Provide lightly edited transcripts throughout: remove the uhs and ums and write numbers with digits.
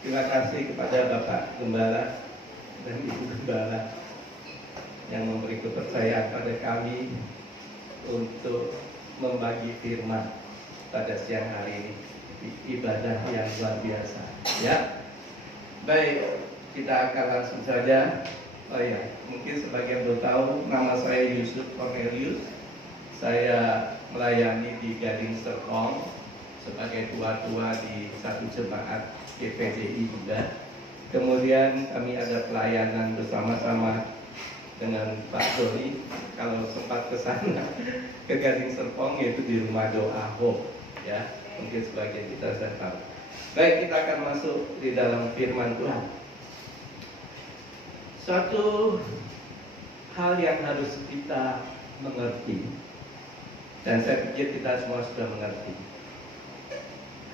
Terima kasih kepada Bapak Gembala dan Ibu Gembala yang memberi kepercayaan pada kami untuk membagi firman pada siang hari ini. Ibadah yang luar biasa, ya. Baik, kita akan langsung saja. Oh ya, mungkin sebagian belum tahu, nama saya Yusuf Cornelius. Saya melayani di Gading Serpong sebagai tua-tua di satu jemaat GPDI juga. Kemudian kami ada pelayanan bersama-sama dengan Pak Doli, kalau sempat ke sana ke Gading Serpong, yaitu di Rumah Doa Hope, ya. Mungkin sebagian kita sudah tahu. Baik, kita akan masuk di dalam firman Tuhan. Suatu hal yang harus kita mengerti, dan saya pikir kita semua sudah mengerti.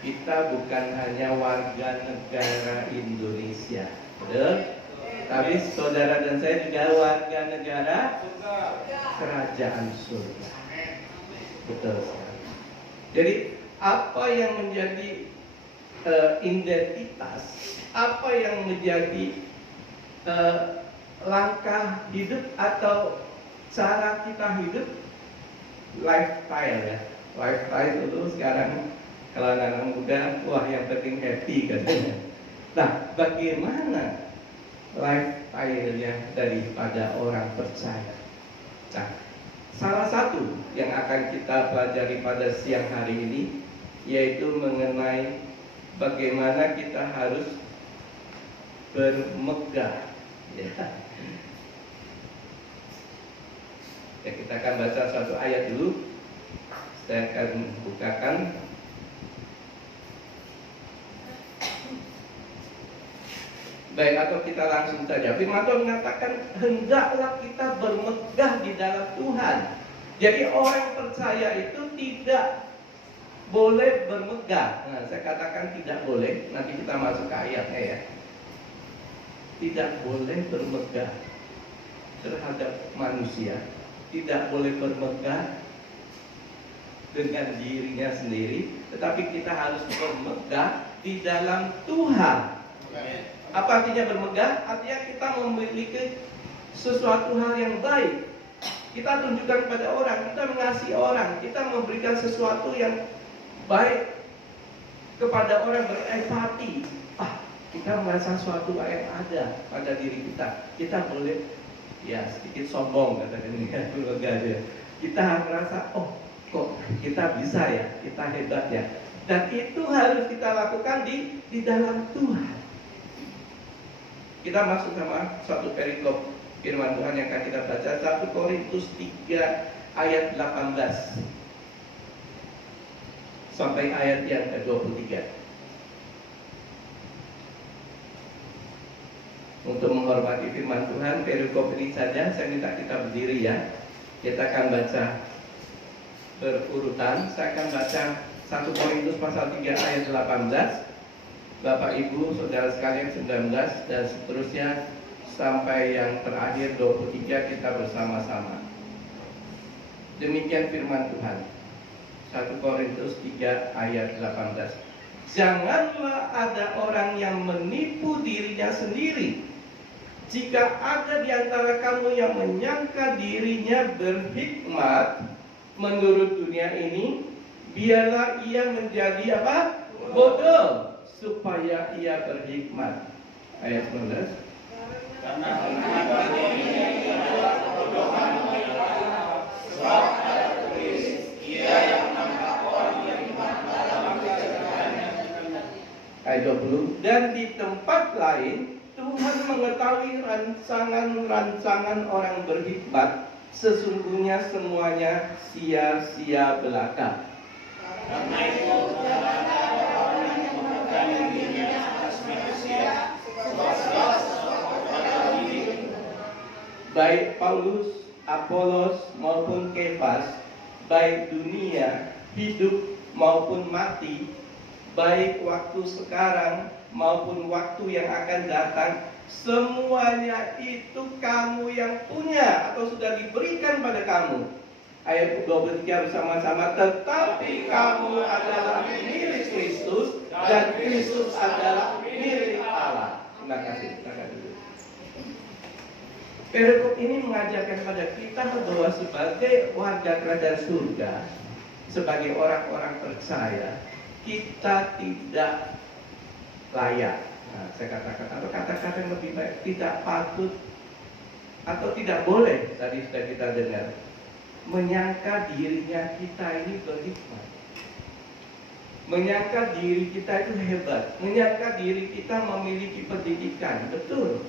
Kita bukan hanya warga negara Indonesia, betul? Tapi saudara dan saya juga warga negara kerajaan surga. Betul sekali. Jadi apa yang menjadi identitas, apa yang menjadi langkah hidup atau cara kita hidup, lifestyle ya. Lifestyle itu sekarang kalau anak-anak muda, wah yang penting happy katanya. Nah, bagaimana lifestyle-nya daripada orang percaya? Nah, salah satu yang akan kita pelajari pada siang hari ini yaitu mengenai bagaimana kita harus bermegah, ya. Ya, kita akan baca satu ayat dulu. Saya akan bukakan. Baik, atau kita langsung saja. Firman Tuhan mengatakan, hendaklah kita bermegah di dalam Tuhan. Jadi orang percaya itu tidak boleh bermegah. Nah, saya katakan tidak boleh. Nanti kita masuk ke ayatnya ya. Tidak boleh bermegah terhadap manusia. Tidak boleh bermegah dengan dirinya sendiri. Tetapi kita harus bermegah di dalam Tuhan. Apa artinya bermegah? Artinya kita memiliki sesuatu hal yang baik. Kita tunjukkan kepada orang, kita mengasihi orang, kita memberikan sesuatu yang baik kepada orang, berempati. Kita merasa sesuatu yang ada pada diri kita. Kita boleh, ya sedikit sombong katanya, bermegah. Kita merasa, oh kok kita bisa ya, kita hebat ya. Dan itu harus kita lakukan di dalam Tuhan. Kita masuk sama suatu perikop firman Tuhan yang akan kita baca, 1 Korintus 3 ayat 18 sampai ayat yang ke-23. Untuk menghormati firman Tuhan, perikop ini saja saya minta kita berdiri ya. Kita akan baca berurutan. Saya akan baca 1 Korintus pasal 3 ayat 18, Bapak Ibu saudara sekalian 19, dan seterusnya sampai yang terakhir 23, kita bersama-sama. Demikian firman Tuhan. 1 Korintus 3 ayat 18. Janganlah ada orang yang menipu dirinya sendiri. Jika ada di antara kamu yang menyangka dirinya berhikmat menurut dunia ini, biarlah ia menjadi apa? Bodoh, supaya ia berhikmat. Ayat 19. Karena hikmat ini adalah kebodohan bagi Allah, sebab ada tertulis, ia yang menangkap orang berhikmat dalam kecerdasannya. Ayat 20. Dan di tempat lain Tuhan mengetahui rancangan-rancangan orang berhikmat, sesungguhnya semuanya sia-sia belaka. Karena itu jangan ada orang yang membanggakan dirinya atas manusia, sebab segala sesuatu adalah diri. Baik Paulus, Apolos maupun Kefas, baik dunia, hidup maupun mati, baik waktu sekarang maupun waktu yang akan datang, semuanya itu kamu yang punya atau sudah diberikan pada kamu. Ayat 23 bersama-sama. Tetapi kamu adalah milik Kristus, dan Kristus adalah milik Perikop ini mengajarkan pada kita bahwa sebagai warga kerajaan surga, sebagai orang-orang percaya, kita tidak layak. Nah, saya katakan atau kata-kata yang lebih baik, tidak patut atau tidak boleh, tadi sudah kita dengar, menyangka dirinya kita ini berhikmat, menyangka diri kita itu hebat, menyangka diri kita memiliki pendidikan. Betul,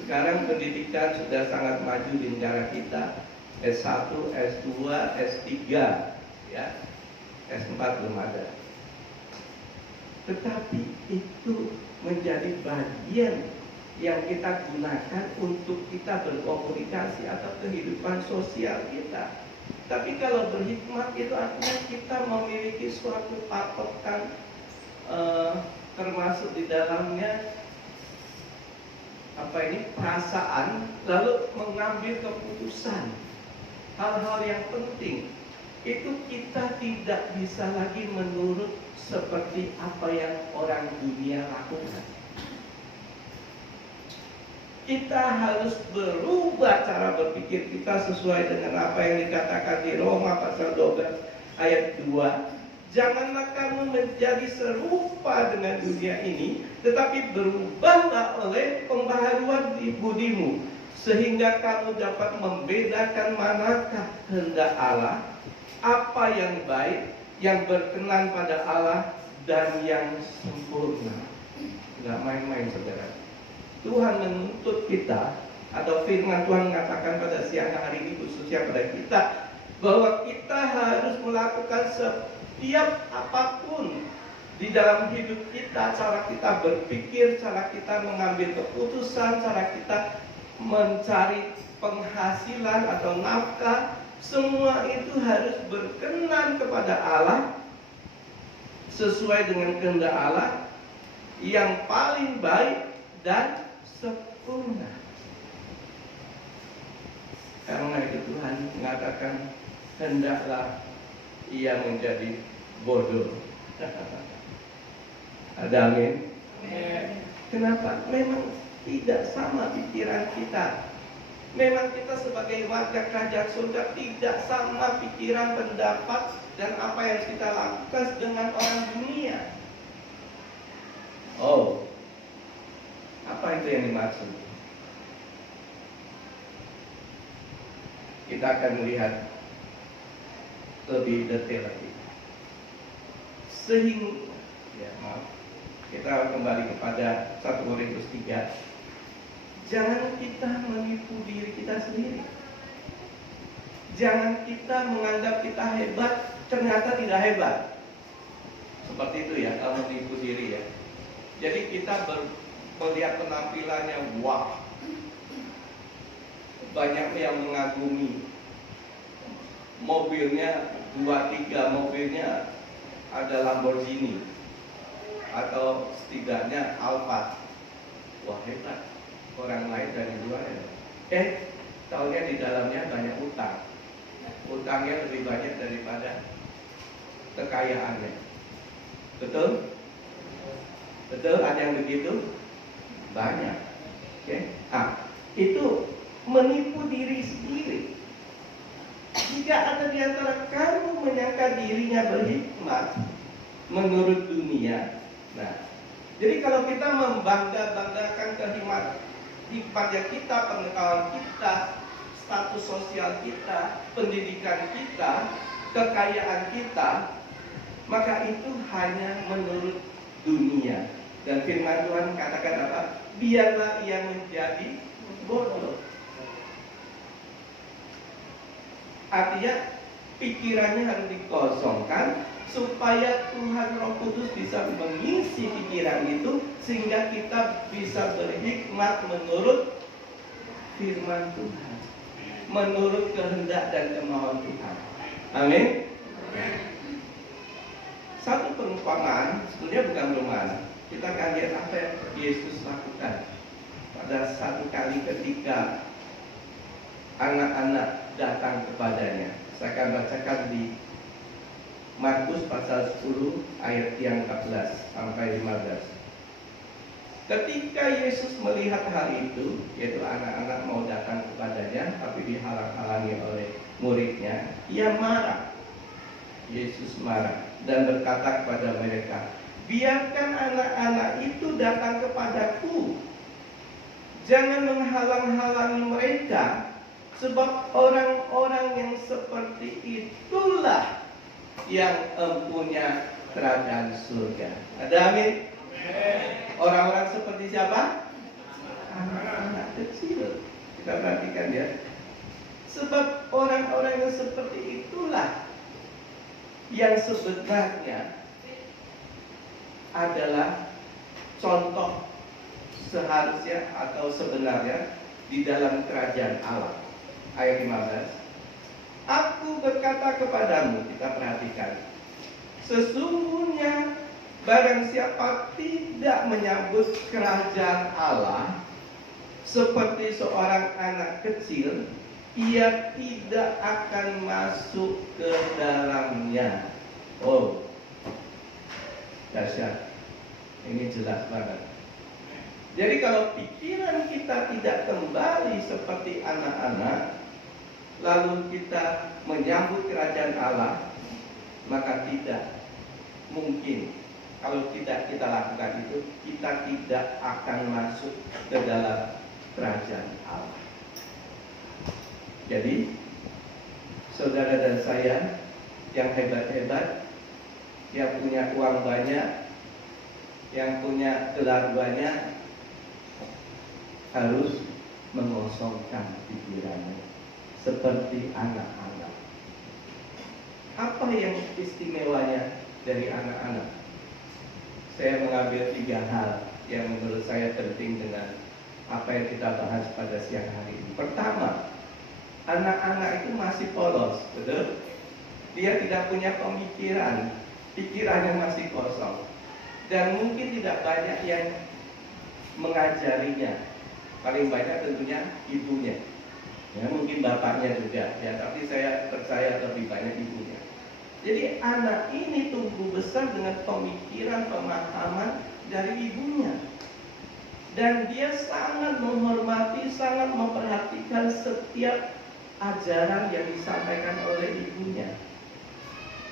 sekarang pendidikan sudah sangat maju di negara kita, S1, S2, S3, ya, S4 belum ada. Tetapi itu menjadi bagian yang kita gunakan untuk kita berkomunikasi atau kehidupan sosial kita. Tapi kalau berhikmat itu artinya kita memiliki suatu patokan, termasuk di dalamnya perasaan, lalu mengambil keputusan hal-hal yang penting. Itu kita tidak bisa lagi menurut seperti apa yang orang dunia lakukan. Kita harus berubah cara berpikir kita sesuai dengan apa yang dikatakan di Roma pasal 12 ayat 2. Janganlah kamu menjadi serupa dengan dunia ini, tetapi berubahlah oleh pembaharuan di budimu, sehingga kamu dapat membedakan manakah kehendak Allah, apa yang baik, yang berkenan pada Allah, dan yang sempurna. Nggak main-main, saudara. Tuhan menuntut kita, atau firman Tuhan mengatakan pada siang hari ini khususnya pada kita, bahwa kita harus melakukan setiap apapun di dalam hidup kita, cara kita berpikir, cara kita mengambil keputusan, cara kita mencari penghasilan atau nafkah, semua itu harus berkenan kepada Allah, sesuai dengan kehendak Allah yang paling baik dan sempurna. Karena itu Tuhan mengatakan, hendaklah ia menjadi bodoh. Ada amin? Kenapa? Memang tidak sama pikiran kita. Memang kita sebagai warga kerajaan surga tidak sama pikiran, pendapat, dan apa yang kita lakukan dengan orang dunia. Oh, apa itu yang dimaksud? Kita akan melihat lebih detail lagi. Kita kembali kepada 1 Korintus 3. Jangan kita menipu diri kita sendiri. Jangan kita menganggap kita hebat, ternyata tidak hebat. Seperti itu ya, kalau menipu diri ya. Jadi kita melihat penampilannya, wah, banyak yang mengagumi. Mobilnya 2-3, mobilnya ada Lamborghini atau setidaknya Alphard. Wah, hebat. Orang lain dari luar ya. Taunya di dalamnya banyak utang. Utangnya lebih banyak daripada kekayaannya. Betul? Betul, ada yang begitu? Banyak. Oke. Itu menipu diri sendiri. Jika ada di antara kamu menyangka dirinya berhikmat menurut dunia. Nah, jadi kalau kita membangga-banggakan hikmatnya kita, pengetahuan kita, status sosial kita, pendidikan kita, kekayaan kita, maka itu hanya menurut dunia. Dan firman Tuhan katakan apa? Biarlah ia menjadi bodoh. Artinya pikirannya harus dikosongkan supaya Tuhan Roh Kudus bisa mengisi pikiran itu, sehingga kita bisa berhikmat menurut firman Tuhan, menurut kehendak dan kemauan Tuhan. Amin. Satu perumpamaan, sebenarnya bukan perumpamaan. Kita akan lihat apa yang Yesus lakukan pada satu kali ketika anak-anak datang kepadanya. Saya akan bacakan di Markus pasal 10 ayat yang 14 sampai 15. Ketika Yesus melihat hal itu, yaitu anak-anak mau datang kepadanya, tapi dihalang-halangi oleh muridnya, ia marah. Yesus marah dan berkata kepada mereka, biarkan anak-anak itu datang kepadaku. Jangan menghalang-halangi mereka, sebab orang-orang yang seperti itulah yang mempunyai kerajaan surga. Ada amin? Orang-orang seperti siapa? Anak-anak kecil. Kita perhatikan ya. Sebab orang-orang yang seperti itulah yang sebenarnya adalah contoh seharusnya atau sebenarnya di dalam kerajaan Allah. Ayat 15. Aku berkata kepadamu, kita perhatikan, sesungguhnya barang siapa tidak menyambut kerajaan Allah seperti seorang anak kecil, ia tidak akan masuk ke dalamnya. Oh, dahsyat. Ini jelas banget. Jadi kalau pikiran kita tidak kembali seperti anak-anak, lalu kita menyambut kerajaan Allah, maka tidak mungkin. Kalau tidak kita lakukan itu, kita tidak akan masuk ke dalam kerajaan Allah. Jadi, saudara dan saya yang hebat-hebat, yang punya uang banyak, yang punya gelar banyak, harus mengosongkan pikirannya seperti anak-anak. Apa yang istimewanya dari anak-anak? Saya mengambil 3 hal yang menurut saya penting dengan apa yang kita bahas pada siang hari ini. Pertama, anak-anak itu masih polos, betul? Dia tidak punya pemikiran, pikirannya masih kosong, dan mungkin tidak banyak yang mengajarinya. Paling banyak tentunya ibunya, ya mungkin bapaknya juga, ya. Tapi saya percaya lebih banyak ibunya. Jadi anak ini tumbuh besar dengan pemikiran, pemahaman dari ibunya, dan dia sangat menghormati, sangat memperhatikan setiap ajaran yang disampaikan oleh ibunya,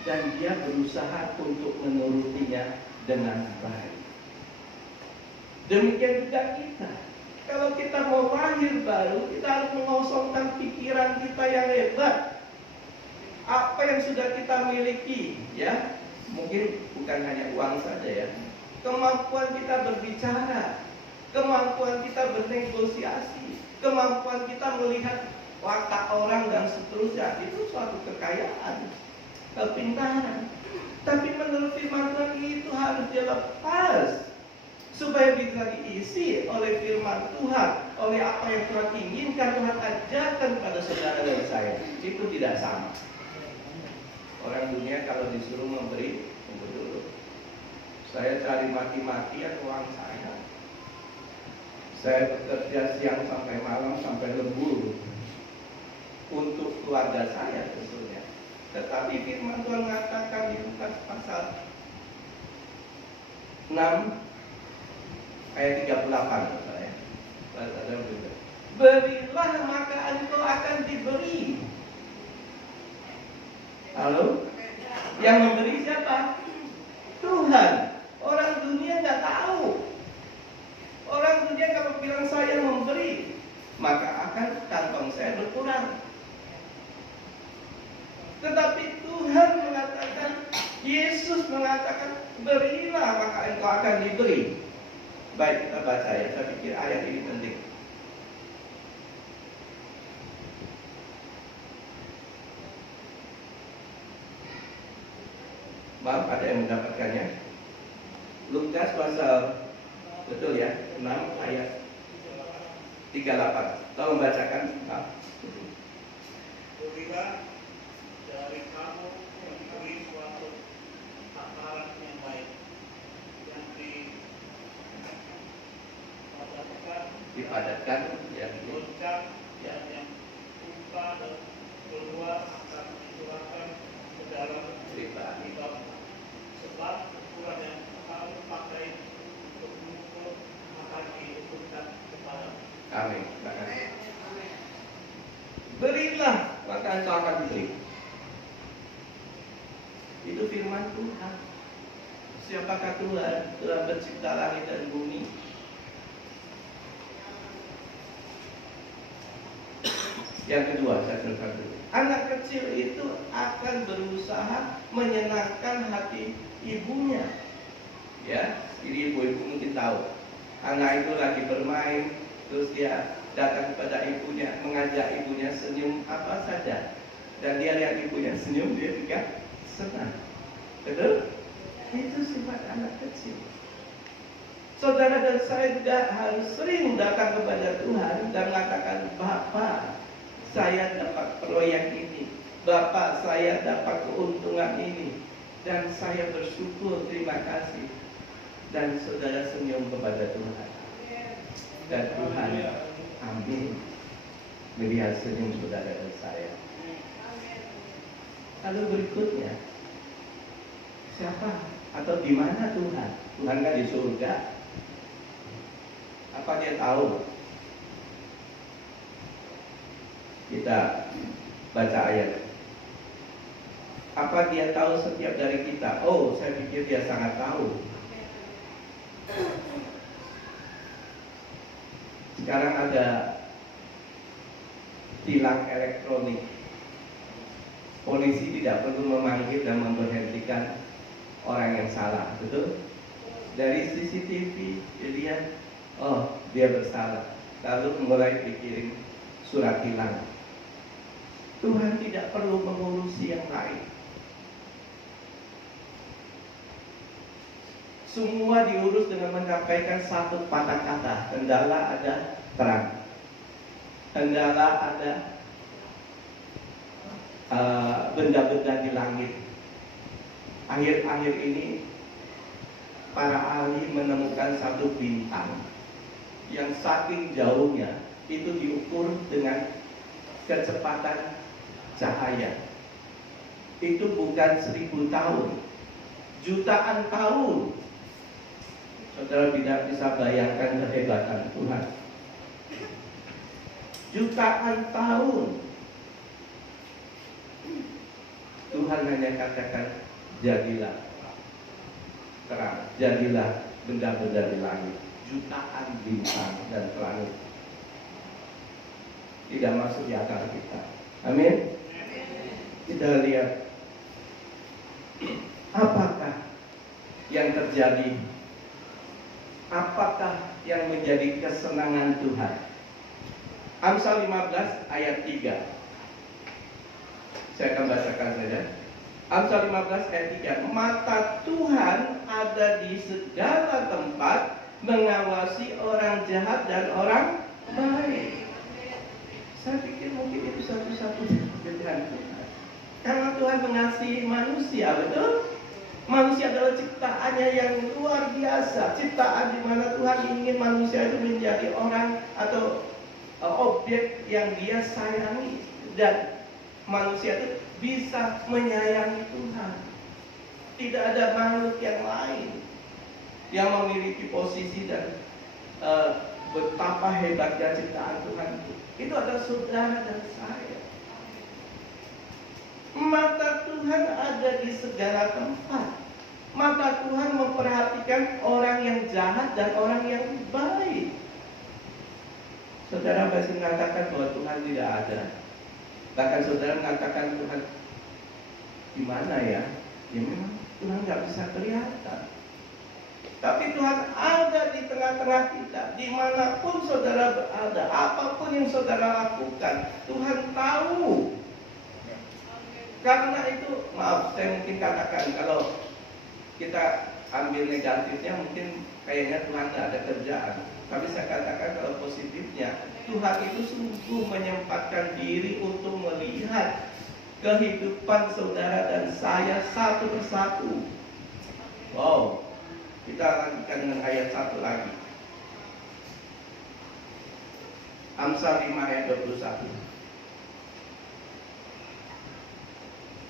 dan dia berusaha untuk menurutinya dengan baik. Demikian juga kita. Kalau kita mau lahir baru, kita harus mengosongkan pikiran kita yang hebat. Apa yang sudah kita miliki, ya, mungkin bukan hanya uang saja, ya. Kemampuan kita berbicara, kemampuan kita bernegosiasi, kemampuan kita melihat watak orang dan seterusnya, itu suatu kekayaan, kepintaran. Tapi menurut firman Tuhan itu harus dilepas supaya bisa diisi oleh firman Tuhan, oleh apa yang Tuhan inginkan Tuhan ajarkan pada saudara dan saya. Itu tidak sama. Orang dunia kalau disuruh memberi, tunggu dulu. Saya cari mati-matian uang saya. Saya bekerja siang sampai malam sampai lembur untuk keluarga saya tentunya. Tetapi firman Tuhan mengatakan di Lukas pasal 6 ayat 38, saya. Berilah maka engkau akan diberi. Halo? Yang memberi siapa? Tuhan. Orang dunia nggak tahu. Orang dunia kalau bilang saya memberi, maka akan kantong saya berkurang. Tetapi Tuhan mengatakan, Yesus mengatakan, berilah maka engkau akan diberi. Baik, kita baca ya. Saya pikir ayat ini penting. Maaf, ada yang mendapatkannya. Lukas pasal, betul ya, 6 ayat 38. Tolong bacakan. Maaf. Berilah dari kamu yang diberi suatu takaran yang baik, yang dipadatkan, yang goncang, yang buka dan keluar akan dicurahkan ke dalam riba. Sebab ukuran yang kamu pakai untuk mengukur Amin. Berilah, maka engkau akan diberi. Itu firman Tuhan. Siapakah Tuhan? Tuhan pencipta langit dan bumi. Yang kedua, saya teruskan dulu. Anak kecil itu akan berusaha menyenangkan hati ibunya. Ya, jadi ibu-ibu mungkin tahu. Anak itu lagi bermain, terus dia datang kepada ibunya, mengajak ibunya senyum apa saja. Dan dia lihat ibunya senyum, dia juga senang. Betul? Itu sifat anak kecil. Saudara dan saya juga harus sering datang kepada Tuhan dan mengatakan, Bapak, saya dapat proyek ini, Bapak, saya dapat keuntungan ini, dan saya bersyukur, terima kasih. Dan saudara senyum kepada Tuhan, dan Tuhan, amin, melihat senyum saudara dan saya. Lalu berikutnya, siapa atau di mana Tuhan? Tuhan kan di surga. Apa dia tahu? Kita baca ayat. Apa dia tahu setiap dari kita? Oh, saya pikir dia sangat tahu. Sekarang ada tilang elektronik. Polisi tidak perlu memanggil dan memberhentikan orang yang salah, betul? Dari CCTV dilihat, oh dia bersalah, lalu mulai dikirim surat tilang. Tuhan tidak perlu mengurusi yang lain. Semua diurus dengan menyampaikan satu patah kata. Hendaklah ada terang. Hendaklah ada benda-benda di langit. Akhir-akhir ini para ahli menemukan satu bintang yang saking jauhnya itu diukur dengan kecepatan cahaya. Itu bukan 1000 tahun, jutaan tahun. Saudara tidak bisa bayangkan kehebatan Tuhan. Jutaan tahun. Tuhan hanya katakan, jadilah terang, jadilah benda-benda di langit. Jutaan bintang dan planet. Tidak masuk di akal kita. Amin. Kita lihat apakah yang terjadi, apakah yang menjadi kesenangan Tuhan. Amsal 15 ayat 3. Saya akan bacakan saja. Amsal 15 ayat 3. Mata Tuhan ada di segala tempat, mengawasi orang jahat dan orang baik. Saya pikir mungkin itu satu-satunya pekerjaan Tuhan. Karena Tuhan mengasihi manusia, betul? Manusia adalah ciptaannya yang luar biasa. Ciptaan di mana Tuhan ingin manusia itu menjadi orang atau objek yang dia sayangi. Dan manusia itu bisa menyayangi Tuhan. Tidak ada makhluk yang lain yang memiliki posisi dan betapa hebatnya ciptaan Tuhan itu. Itu adalah saudara dan saya. Mata Tuhan ada di segala tempat. Mata Tuhan memperhatikan orang yang jahat dan orang yang baik. Saudara masih mengatakan bahwa Tuhan tidak ada. Bahkan saudara mengatakan Tuhan di mana ya? Ya memang Tuhan nggak bisa kelihatan. Tapi Tuhan ada di tengah-tengah kita. Dimanapun saudara berada, apapun yang saudara lakukan, Tuhan tahu. Karena itu, maaf, saya mungkin katakan kalau kita ambil negatifnya, mungkin kayaknya Tuhan tidak ada kerjaan. Tapi saya katakan kalau positifnya, Tuhan itu sungguh menyempatkan diri untuk melihat kehidupan saudara dan saya satu persatu. Wow, kita lanjutkan dengan ayat 1 lagi. Amsal 5 ayat 21.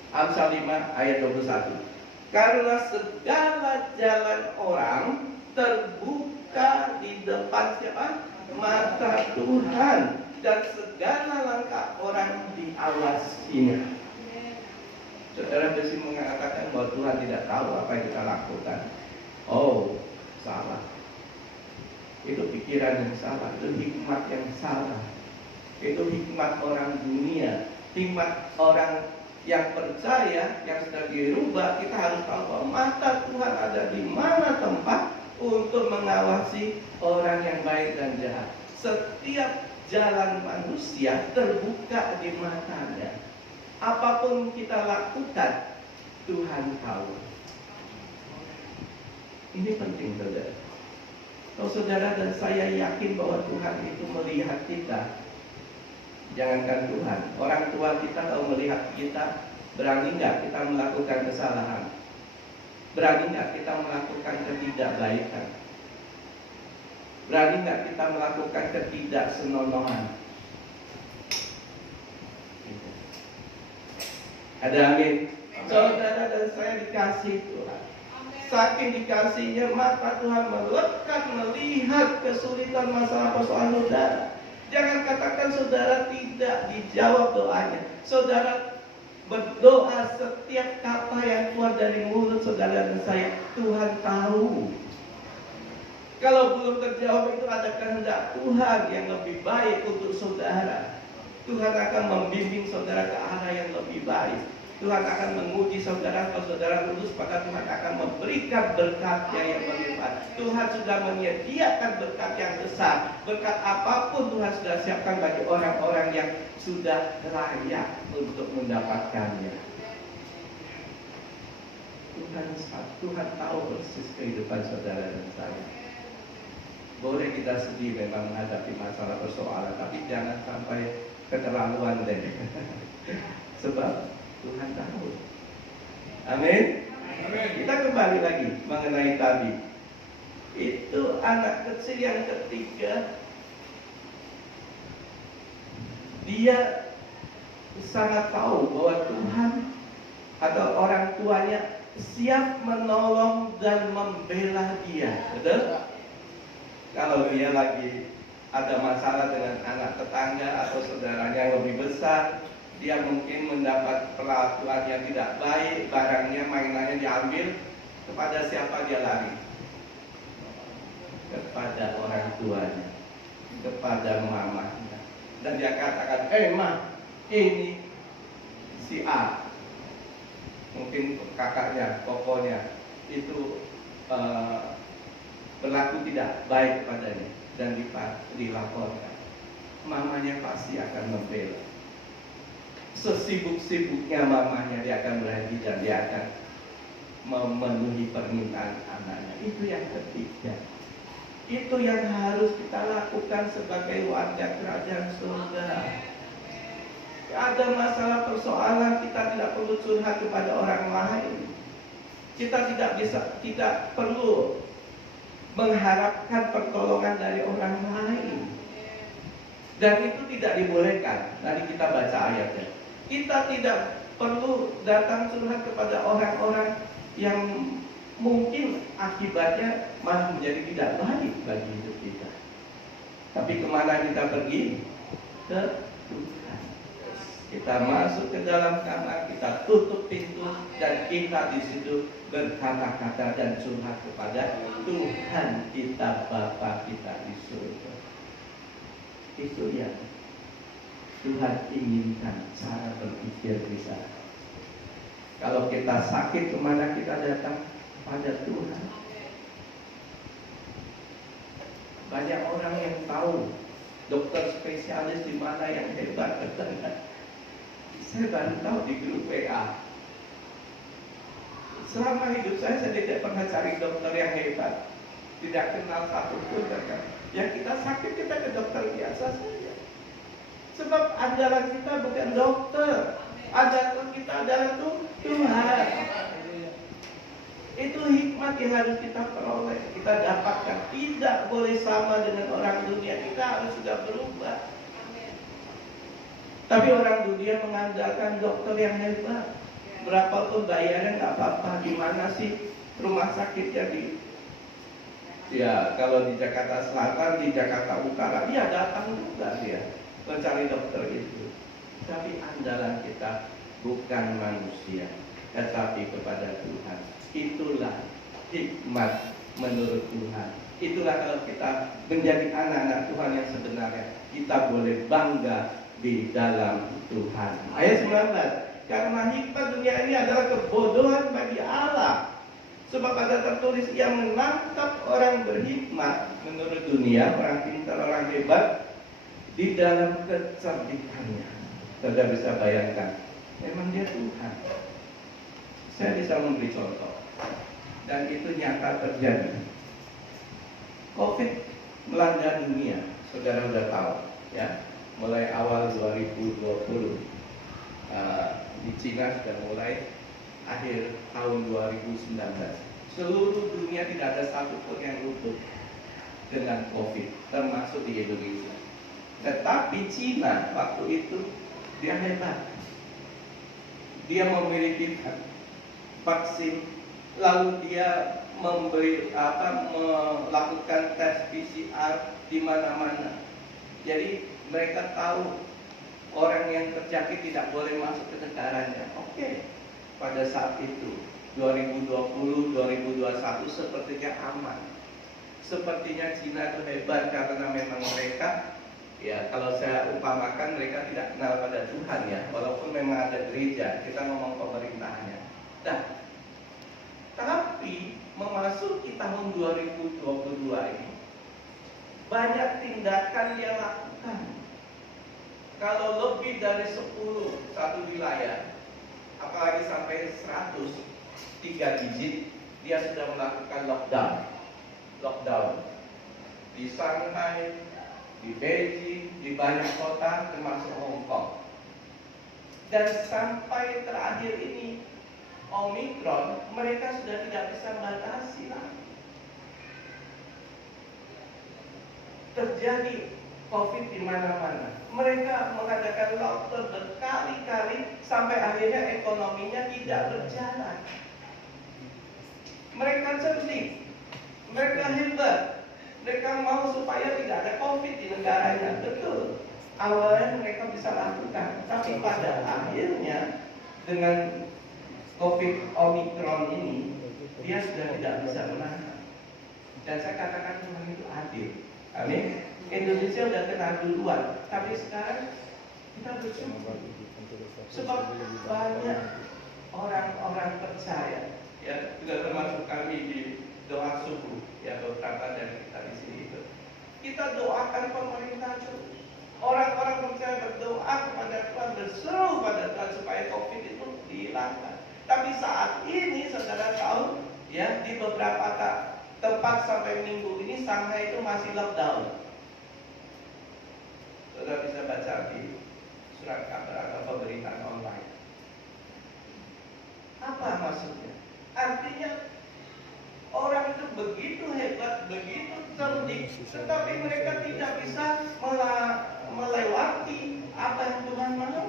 Amsal 5 ayat 21. Karena segala jalan orang terbuka terbuka di depan siapa? Mata Tuhan, dan segala langkah orang diawasinya. Saudara mesti mengatakan bahwa Tuhan tidak tahu apa yang kita lakukan. Oh, salah. Itu pikiran yang salah, itu hikmat yang salah. Itu hikmat orang dunia, hikmat orang yang percaya, yang sudah dirubah. Kita harus tahu bahwa mata Tuhan ada di mana tempat untuk mengawasi orang yang baik dan jahat. Setiap jalan manusia terbuka di matanya. Apapun kita lakukan, Tuhan tahu. Ini penting, saudara. Kalau saudara dan saya yakin bahwa Tuhan itu melihat kita, jangankan Tuhan, orang tua kita kalau melihat kita, berani nggak kita melakukan kesalahan? Berani nggak kita melakukan ketidakbaikan? Berani nggak kita melakukan ketidaksenonohan? Ada amin. Saudara dan saya dikasih Tuhan. Saking dikasihnya, maka Tuhan melekat melihat kesulitan masalah persoalan saudara. Jangan katakan saudara tidak dijawab doanya. Saudara berdoa, setiap kata yang keluar dari mulut saudara dan saya, Tuhan tahu. Kalau belum terjawab, itu ada kehendak Tuhan yang lebih baik untuk saudara. Tuhan akan membimbing saudara ke arah yang lebih baik. Tuhan akan menguji saudara. Kalau saudara lulus, maka Tuhan akan memberikan berkat-Nya yang berlipat. Tuhan sudah menyediakan berkat yang besar. Berkat apapun Tuhan sudah siapkan bagi orang-orang yang sudah layak untuk mendapatkannya. Tuhan tahu persis kehidupan saudara dan saya. Boleh kita sedih memang menghadapi masalah persoalan, tapi jangan sampai keterlaluan deh. Sebab Tuhan tahu. Amin. Kita kembali lagi mengenai tadi. Itu anak kecil yang ketiga, dia sangat tahu bahwa Tuhan atau orang tuanya siap menolong dan membela dia. Betul? Kalau dia lagi ada masalah dengan anak tetangga atau saudaranya yang lebih besar, dia mungkin mendapat perlakuan yang tidak baik, barangnya, mainannya diambil, kepada siapa dia lari? Kepada orang tuanya, kepada mamanya. Dan dia katakan, Ma, ini si A, mungkin kakaknya, kokonya, itu berlaku tidak baik padanya, dan dilaporkan. Mamanya pasti akan membela. Sesibuk-sibuknya mamanya, dia akan berhenti dan dia akan memenuhi permintaan anaknya. Itu yang ketiga. Itu yang harus kita lakukan sebagai warga kerajaan surga. Ada masalah persoalan, kita tidak perlu curhat kepada orang lain. Kita tidak perlu mengharapkan pertolongan dari orang lain. Dan itu tidak dibolehkan. Tadi kita baca ayatnya. Kita tidak perlu datang curhat kepada orang-orang yang mungkin akibatnya malah menjadi tidak baik bagi hidup kita. Tapi kemana kita pergi? Ke Tuhan. Kita masuk ke dalam kamar, kita tutup pintu, dan kita di situ berkata-kata dan curhat kepada Tuhan kita, Bapa kita di surga. Itu yang Tuhan inginkan, cara berpikir kita. Kalau kita sakit, kemana kita datang? Pada Tuhan. Banyak orang yang tahu dokter spesialis di mana yang hebat. Saya baru tahu di grup WA. Selama hidup saya tidak pernah cari dokter yang hebat. Tidak kenal satupun. Yang kita sakit, kita ke dokter biasa saja. Sebab andalan kita bukan dokter. Andalan kita adalah Tuhan. Itu hikmat yang harus kita peroleh, kita dapatkan. Tidak boleh sama dengan orang dunia. Kita harus sudah berubah. Tapi orang dunia mengandalkan dokter yang hebat. Berapapun bayarnya nggak apa-apa. Di mana sih rumah sakitnya Ya, kalau di Jakarta Selatan, di Jakarta Utara, dia datang juga dia mencari dokter itu. Tapi andalan kita bukan manusia, tetapi kepada Tuhan. Itulah hikmat menurut Tuhan. Itulah kalau kita menjadi anak-anak Tuhan yang sebenarnya, kita boleh bangga di dalam Tuhan. Ayat 19, karena hikmat dunia ini adalah kebodohan bagi Allah. Sebab ada tertulis, ia menangkap orang berhikmat menurut dunia, orang pintar, orang hebat, di dalam kecerdikannya. Saudara bisa bayangkan, memang dia Tuhan. Saya bisa memberi contoh, dan itu nyata terjadi. COVID melanda dunia, saudara sudah tahu, ya. Mulai awal 2020, di Cina sudah mulai. Akhir tahun 2019, seluruh dunia tidak ada satupun yang luput dengan COVID, termasuk di Indonesia. Tetapi Cina waktu itu dia hebat, dia memiliki vaksin, lalu dia melakukan tes PCR di mana-mana. Jadi mereka tahu orang yang terjangkit tidak boleh masuk ke negaranya. Oke. Pada saat itu 2020, 2021 sepertinya aman. Sepertinya Cina itu hebat karena memang mereka, ya kalau saya umpamakan, mereka tidak kenal pada Tuhan, ya. Walaupun memang ada gereja, kita ngomong pemerintahnya. Nah, tapi memasuki tahun 2022 ini, banyak tindakan dia lakukan. Kalau lebih dari 10 satu wilayah, apalagi sampai 100, 3 digit, dia sudah melakukan lockdown di Shanghai, di Beijing, di banyak kota termasuk Hong Kong. Dan sampai terakhir ini Omicron, mereka sudah tidak bisa batasi lagi. Terjadi COVID di mana-mana. Mereka mengadakan lockdown berkali-kali sampai akhirnya ekonominya tidak berjalan. Mereka cerdik, mereka hebat, mereka mau supaya tidak ada COVID di negaranya. Betul, awalnya mereka bisa lakukan, tapi pada akhirnya dengan COVID Omicron ini, dia sudah tidak bisa menahan. Dan saya katakan Tuhan itu adil. Amin. Indonesia sudah kena duluan, tapi sekarang kita bersyukur sebab banyak orang-orang percaya, ya, juga termasuk kami di doa subuh, ya, beberapa dari kita di sini itu. Kita doakan pemerintah terus. Orang-orang percaya berdoa kepada Tuhan, berseru pada Tuhan supaya COVID itu dihilangkan. Tapi saat ini saudara tahu, ya, di beberapa tempat sampai minggu ini Shanghai itu masih lockdown. Saudara bisa baca di surat kabar atau pemberitaan online. Apa maksudnya? Artinya orang itu begitu hebat, begitu cerdik, tetapi mereka tidak bisa melewati apa yang Tuhan mau.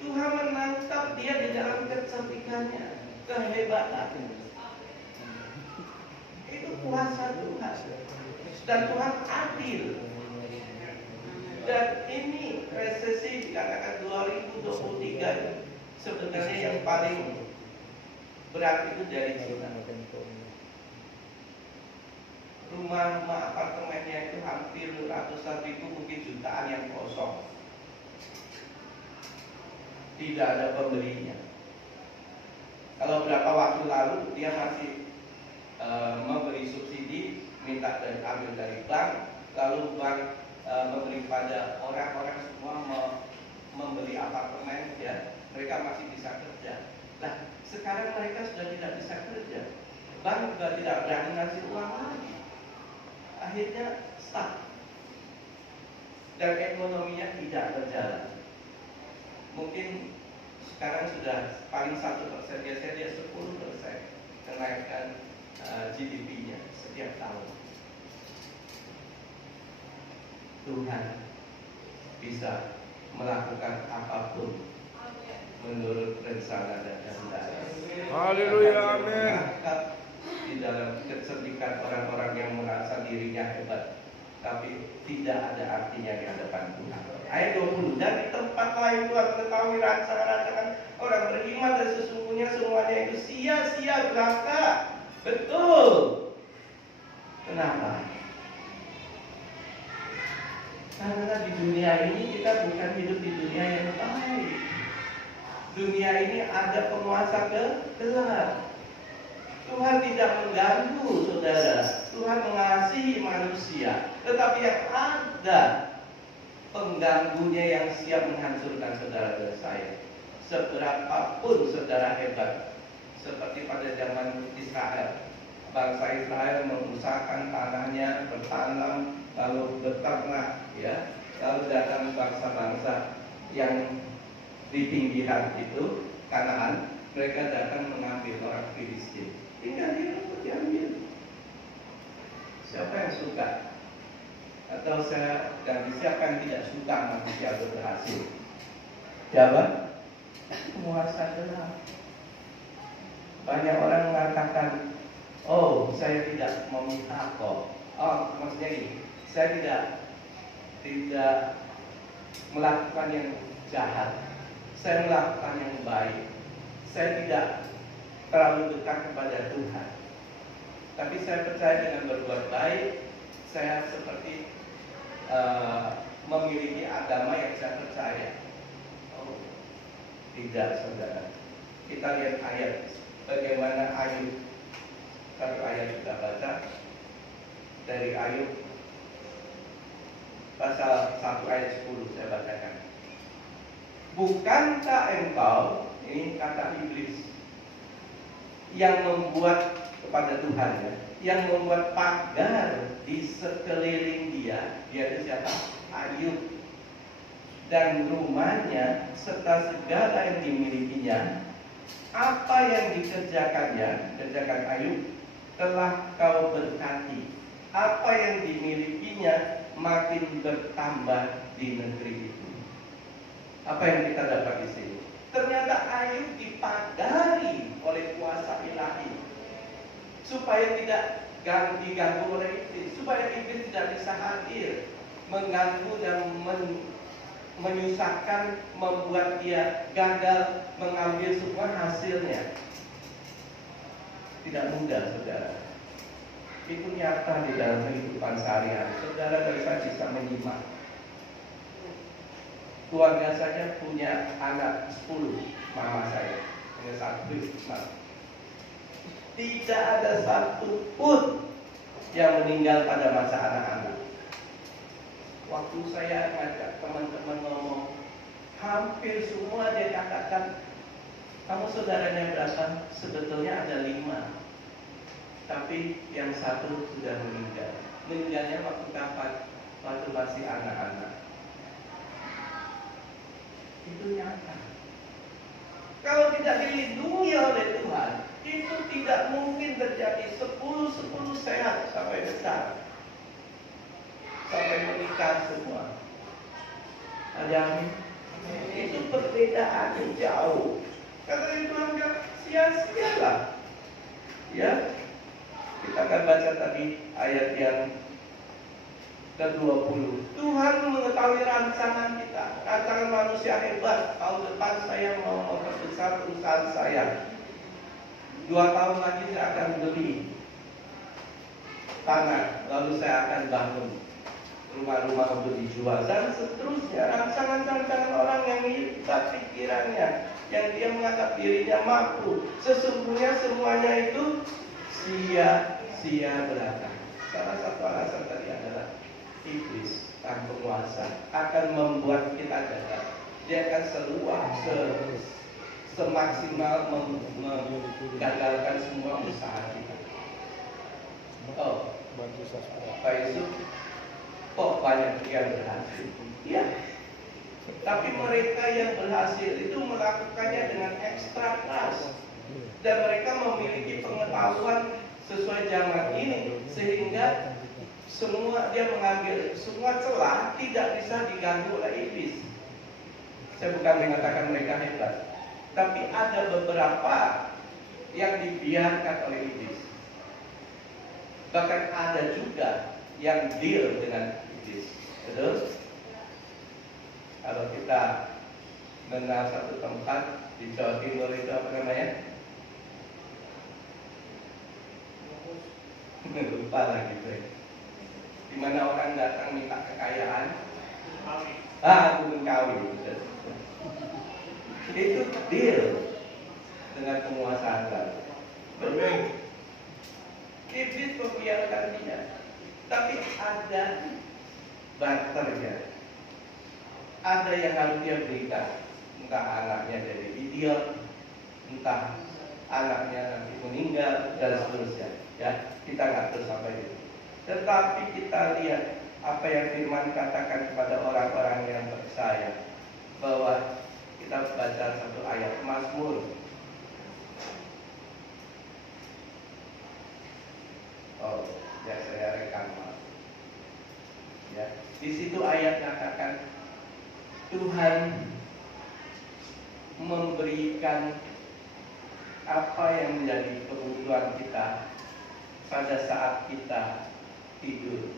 Tuhan menangkap dia di dalam kecerdikannya, kehebatan. Itu kuasa Tuhan. Dan Tuhan adil. Dan ini resesi dikatakan 2023 sebenarnya yang paling berat itu dari Cina. Rumah-rumah apartemennya itu hampir ratusan ribu, mungkin jutaan yang kosong. Tidak ada pembelinya. Kalau berapa waktu lalu dia masih memberi subsidi, minta ambil dari bank, lalu bank memberi pada orang-orang semua membeli apartemen, ya, mereka masih bisa kerja. Nah, sekarang mereka sudah tidak bisa kerja, bank juga tidak berani ngasih uang lagi, akhirnya stuck dan ekonominya tidak berjalan. Mungkin sekarang sudah paling 1%, biasanya dia 10% kenaikan GDP-nya setiap tahun. Tuhan bisa melakukan apapun menurut rencana dan kehendak. Haleluya, amin. di dalam kecerdikan orang-orang yang merasa dirinya hebat, tapi tidak ada artinya di hadapan Tuhan. Ayat 20, dan di tempat lain Tuhan mengetahui rancangan-rancangan orang beriman dan sesungguhnya semuanya itu sia-sia belaka. Betul. Kenapa? Karena di dunia ini kita bukan hidup di dunia yang baik. Dunia ini ada penguasa gelap. Tuhan tidak mengganggu saudara. Tuhan mengasihi manusia. Tetapi yang ada pengganggunya yang siap menghancurkan saudara dan saya. Seberapapun saudara hebat. Seperti pada zaman Israel. Bangsa Israel mengusahakan tanahnya, bertanam, lalu beternak, ya. Lalu datang bangsa-bangsa yang di pinggiran itu, Kanaan, mereka datang mengambil orang Filistin. Tinggal diambil. Siapa yang suka? Atau siapa yang tidak suka manusia berhasil? Jawab, penguasa gelap. Banyak orang mengatakan, oh, saya tidak memihak kok. Oh, maksudnya ini, saya tidak melakukan yang jahat. Saya melakukan yang baik. Saya tidak terlalu dekat kepada Tuhan. Tapi saya percaya dengan berbuat baik, saya seperti memiliki agama yang saya percaya. Oh, tidak, saudara. Kita lihat ayat bagaimana Ayub. Satu ayat kita baca dari Ayub pasal 1 ayat 10 saya bacakan. Bukankah engkau, ini kata iblis, yang membuat kepada Tuhan ya, yang membuat pagar di sekeliling dia itu siapa? Ayub, dan rumahnya serta segala yang dimilikinya, apa yang dikerjakannya, kerjakan Ayub, telah kau berkati. Apa yang dimilikinya makin bertambah di negeri itu. Apa yang kita dapat di sini? Ternyata Ayub dipagari oleh kuasa ilahi supaya tidak diganggu oleh iblis, supaya iblis tidak bisa hadir, mengganggu dan menyusahkan, membuat dia gagal mengambil semua hasilnya. Tidak mudah, saudara. Itu nyata di dalam kehidupan sehari-hari. Saudara bisa menyimak. Keluarga saya punya anak 10, mama saya punya 1. Tidak ada satu pun yang meninggal pada masa anak-anak. Waktu saya ngajak teman-teman ngomong, hampir semua dia katakan, kamu saudaranya berapa? Sebetulnya ada 5, tapi yang 1 sudah meninggal. Meninggalnya waktu kapan? Waktu masih anak-anak. Itu nyata. Kalau tidak dilindungi oleh Tuhan, itu tidak mungkin terjadi 10 sehat sampai besar, sampai menikah semua. Ada itu perbedaannya jauh. Kata Tuhan, sia-sialah. Ya, kita akan baca tadi ayat yang ke-20. Tuhan mengetahui rancangan kita, rancangan manusia hebat. Tahun depan saya mau memperbesar perusahaan saya. 2 tahun lagi saya akan beli tanah, lalu saya akan bangun rumah-rumah untuk dijual, dan seterusnya. Rancangan-rancangan orang yang hebat pikirannya, yang dia menganggap dirinya mampu, sesungguhnya semuanya itu sia-sia belaka. Salah satu alasan tadi adalah iblis, sang penguasa, akan membuat kita gagal. Dia akan semaksimal menggagalkan semua usaha kita. Oh, Pak Yusuf, kok banyak yang berhasil? Ya, tapi mereka yang berhasil itu melakukannya dengan ekstra keras, dan mereka memiliki pengetahuan sesuai zaman ini, sehingga dia mengambil semua celah, tidak bisa diganggu oleh iblis. Saya bukan mengatakan mereka hebat, tapi ada beberapa yang dibiarkan oleh iblis. Bahkan ada juga yang deal dengan iblis. Betul? Kalau kita mengenal satu tempat di Jawa Timur itu apa namanya? Lupa lagi gue. Di mana orang datang minta kekayaan. Gunung Kawi. Itu deal dengan penguasaan Tuhan. Betul. Iblis membiarkan dia. Tapi ada barternya. Ada yang harus dia berikan. Entah anaknya jadi idiot, entah anaknya nanti meninggal, dan seterusnya. Ya, kita nggak tahu sampai itu. Tetapi kita lihat apa yang firman katakan kepada orang-orang yang percaya, bahwa kita baca satu ayat Mazmur. Oh, ya saya rekam. Ya, di situ ayat katakan Tuhan memberikan apa yang menjadi kebutuhan kita pada saat kita tidur.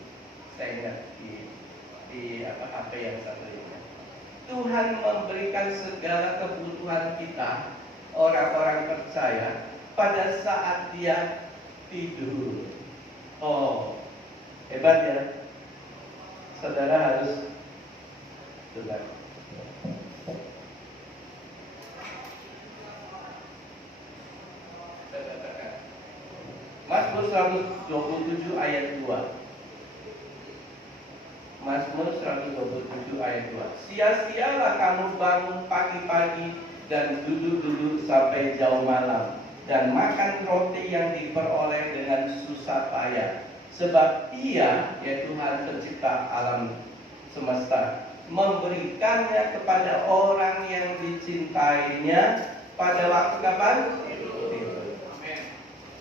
Saya ingat di HP yang satu ini. Tuhan memberikan segala kebutuhan kita, orang-orang percaya, pada saat dia tidur. Oh, hebat ya. Saudara harus dengar. Mazmur 127 ayat 2. Mazmur 127 ayat 2. Sia-sialah kamu bangun pagi-pagi dan duduk-duduk sampai jauh malam, dan makan roti yang diperoleh dengan susah payah. Sebab Ia, yaitu Tuhan pencipta alam semesta, memberikannya kepada orang yang dicintainya pada waktu kapan? Tidur.